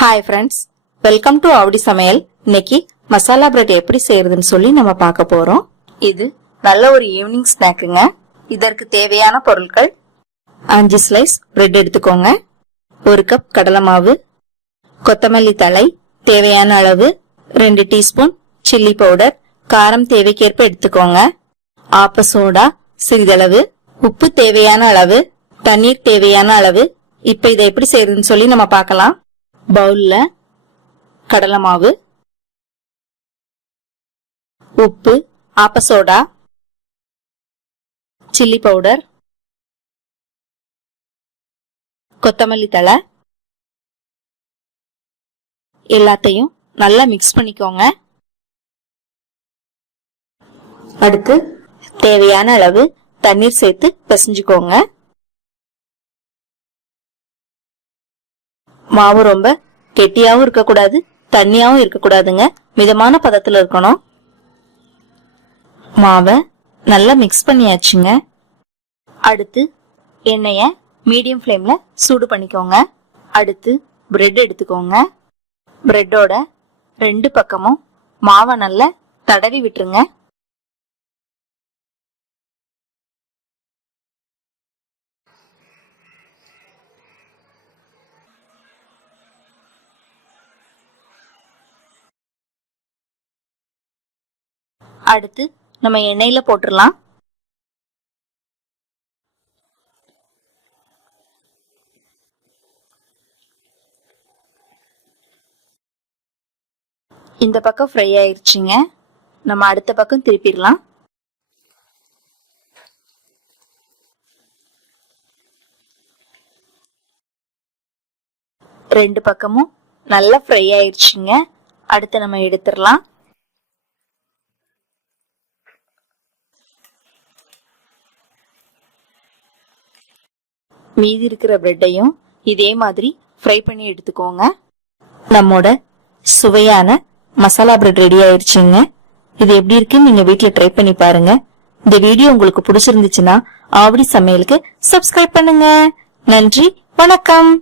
Hi friends, welcome to அவடி சமையல். இன்னைக்கு masala bread எப்படி செய்யறதுன்னு சொல்லி நம்ம பார்க்க போறோம். இது நல்ல ஒரு ஈவினிங் ஸ்நாக்குங்க. இதற்கு தேவையான பொருட்கள்: 5 ஸ்லைஸ் பிரெட் எடுத்துக்கோங்க, 1 கப் கடலை மாவு, கொத்தமல்லி தழை தேவையான அளவு, 2 டீஸ்பூன் சில்லி பவுடர், காரம் தேவைக்கேற்ப எடுத்துக்கோங்க, ஆப்ப சோடா சிறிதளவு, உப்பு தேவையான அளவு, தண்ணீர் தேவையான அளவு. இப்ப இதை எப்படி செய்யறதுன்னு சொல்லி நம்ம பார்க்கலாம். பவுல்ல கடலை மாவு, உப்பு, ஆப்ப சோடா, சில்லி பவுடர், கொத்தமல்லி தழை எல்லாத்தையும் நல்லா மிக்ஸ் பண்ணிக்கோங்க. அடுத்து தேவையான அளவு தண்ணீர் சேர்த்து பிசைஞ்சுக்கோங்க. மாவு ரொம்ப கெட்டியாவும் இருக்கக்கூடாது, தண்ணியாவும் இருக்கக்கூடாதுங்க. மிதமான பதத்துல இருக்கணும். மாவை நல்லா மிக்ஸ் பண்ணியாச்சுங்க. அடுத்து எண்ணெய மீடியம் ஃப்ளேம்ல சூடு பண்ணிக்கோங்க. அடுத்து பிரெட் எடுத்துக்கோங்க. பிரெட்டோட 2 பக்கமும் மாவை நல்லா தடவி விட்டுருங்க. அடுத்து நம்ம எண்ணெயில போட்டுடலாம். இந்த பக்கம் ஃப்ரை ஆயிருச்சுங்க. நம்ம அடுத்த பக்கம் திருப்பிடலாம். ரெண்டு பக்கமும் நல்லா ஃப்ரை ஆயிருச்சுங்க. அடுத்து நம்ம எடுத்துடலாம். மீதி இருக்கிற பிரெட்டையும் இதே மாதிரி ஃப்ரை பண்ணி எடுத்துக்கோங்க. நம்மோட சுவையான மசாலா பிரெட் ரெடி ஆயிருச்சுங்க. இது எப்படி இருக்குன்னு நீங்க வீட்ல ட்ரை பண்ணி பாருங்க. இந்த வீடியோ உங்களுக்கு பிடிச்சிருந்துச்சுன்னா ஆவடி சமையலுக்கு சப்ஸ்கிரைப் பண்ணுங்க. நன்றி, வணக்கம்.